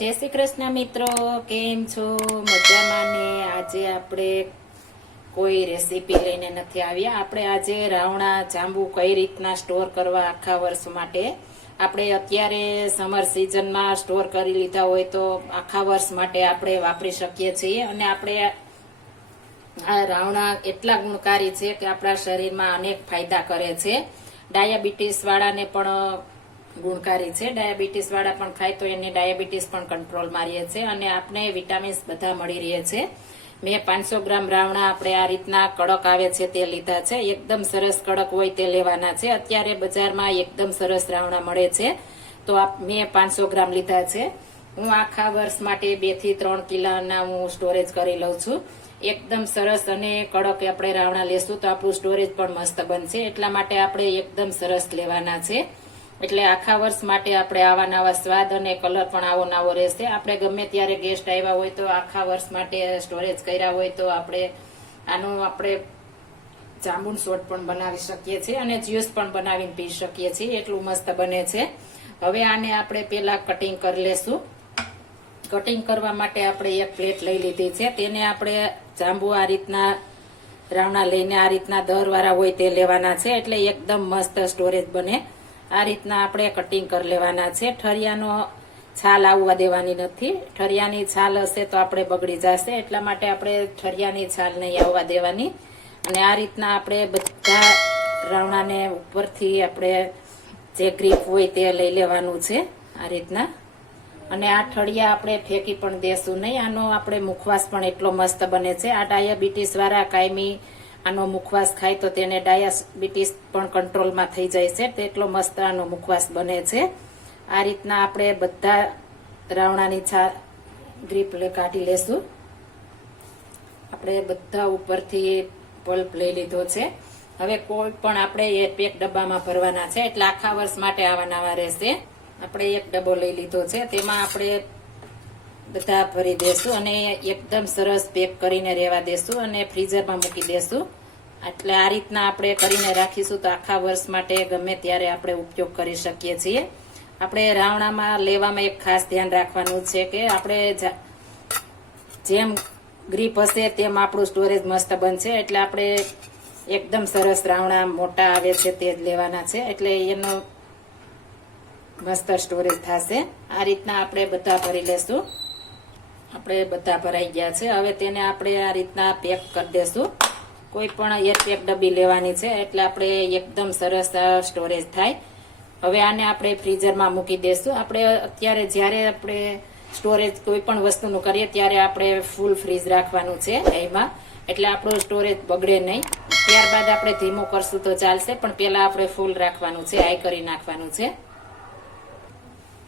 જય શ્રી કૃષ્ણ મિત્રો, કેમ છો? મજામાં ને? આજે આપણે કોઈ રેસીપી લઈને નથી આવ્યા. આપણે આજે રાવણા જાંબુ કઈ રીતના સ્ટોર કરવા આખા વર્ષ માટે? આપણે અત્યારે સમર સિઝનમાં સ્ટોર કરી લીધા હોય તો આખા વર્ષ માટે આપણે વાપરી શકીએ છીએ. અને આપણે આ રાવણા એટલા ગુણકારી છે કે આપણા શરીરમાં અનેક ફાયદા કરે છે. ડાયાબિટીસ વાળાને પણ ગુણકારી છે. ડાયાબિટીસ વાળા પણ ખાય તો એની ડાયાબિટીસ પણ કંટ્રોલમાં રહે છે અને આપણે વિટામિન્સ બધા મળી રહે છે. મેં પાંચસો ગ્રામ રાવણા આપણે આ રીતના કડક આવે છે તે લીધા છે. એકદમ સરસ કડક હોય તે લેવાના છે. અત્યારે બજારમાં એકદમ સરસ રાવણા મળે છે. તો આ મેં પાંચસો ગ્રામ લીધા છે. હું આખા વર્ષ માટે બેથી ત્રણ કિલોના હું સ્ટોરેજ કરી લઉં છું. એકદમ સરસ અને કડક આપણે રાવણા લેશું તો આપણું સ્ટોરેજ પણ મસ્ત બનશે. એટલા માટે આપણે એકદમ સરસ લેવાના છે. એટલે આખા વર્ષ માટે આપણે આવા નવા સ્વાદ અને કલર પણ આવો નવો રહેશે. આપણે ગમે ત્યારે ગેસ્ટ આવ્યા હોય તો આખા વર્ષ માટે સ્ટોરેજ કર્યા હોય તો આપણે આનું આપણે જાંબુન સોટ પણ બનાવી શકીએ છીએ અને જ્યુસ પણ બનાવીને પી શકીએ છીએ. એટલું મસ્ત બને છે. હવે આને આપણે પેલા કટિંગ કરી લેશું. કટિંગ કરવા માટે આપણે એક પ્લેટ લઈ લીધી છે. તેને આપણે જાંબુ આ રીતના, રાવણા લઈને આ રીતના દરવાળા હોય તે લેવાના છે. એટલે એકદમ મસ્ત સ્ટોરેજ બને. આ રીતના આપણે કટિંગ કરી લેવાના છે. ઠરિયાનો છાલ આવવા દેવાની નથી. ઠરિયાની છાલ હશે તો આપણે બગડી જશે. એટલા માટે આપણે ઠરિયાની છાલ નહીં આવવા દેવાની. અને આ રીતના આપણે બધા રાવણાને ઉપરથી આપણે જે ગ્રીપ હોય તે લઈ લેવાનું છે આ રીતના. અને આ ઠળિયા આપણે ફેંકી પણ દેશું નહીં. આનો આપણે મુખવાસ પણ એટલો મસ્ત બને છે. આ ડાયાબિટીસ વાળા કાયમી આનો મુખવાસ ખાય તો તેને ડાયાબિટીસ પણ કંટ્રોલમાં થઈ જાય છે. તેટલો મસ્ત આનો મુખવાસ બને છે. આ રીતના આપણે બધા રાવણાની છા ગ્રીપ કાઢી લેશું. આપણે બધા ઉપરથી પલ્પ લઈ લીધો છે. હવે કોઈ પણ આપણે એ પેક ડબ્બામાં ભરવાના છે. એટલે આખા વર્ષ માટે આવા નવા રહેશે. આપણે એક ડબ્બો લઈ લીધો છે. તેમાં આપણે બધા ભરી દેશું અને એકદમ સરસ પેક કરીને રહેવા દેશું અને ફ્રીઝરમાં મૂકી દેશું. એટલે આ રીતના આપણે કરીને રાખીશું તો આખા વર્ષ માટે ગમે ત્યારે આપણે ઉપયોગ કરી શકીએ છીએ. આપણે રાવણામાં લેવામાં એક ખાસ ધ્યાન રાખવાનું છે કે આપણે જેમ ગ્રીપ હશે તેમ આપણું સ્ટોરેજ મસ્ત બનશે. એટલે આપણે એકદમ સરસ રાવણા મોટા આવે છે તે જ લેવાના છે. એટલે એનો મસ્ત સ્ટોરેજ થશે. આ રીતના આપણે બધા ભરી લેશું. આપણે બધા ભરાઈ ગયા છે. હવે તેને આપણે આ રીતના પેક કરી દેશું. કોઈ પણ એક એક ડબ્બી લેવાની છે એટલે આપણે એકદમ સરસ સ્ટોરેજ થાય. હવે આને આપણે ફ્રીઝરમાં મૂકી દેશું. આપણે અત્યારે જ્યારે આપણે સ્ટોરેજ કોઈ પણ વસ્તુનું કરીએ ત્યારે આપણે ફૂલ ફ્રીઝ રાખવાનું છે એમાં. એટલે આપણું સ્ટોરેજ બગડે નહીં. ત્યારબાદ આપણે ધીમું કરશું તો ચાલશે, પણ પહેલાં આપણે ફૂલ રાખવાનું છે આઈ કરી નાખવાનું છે.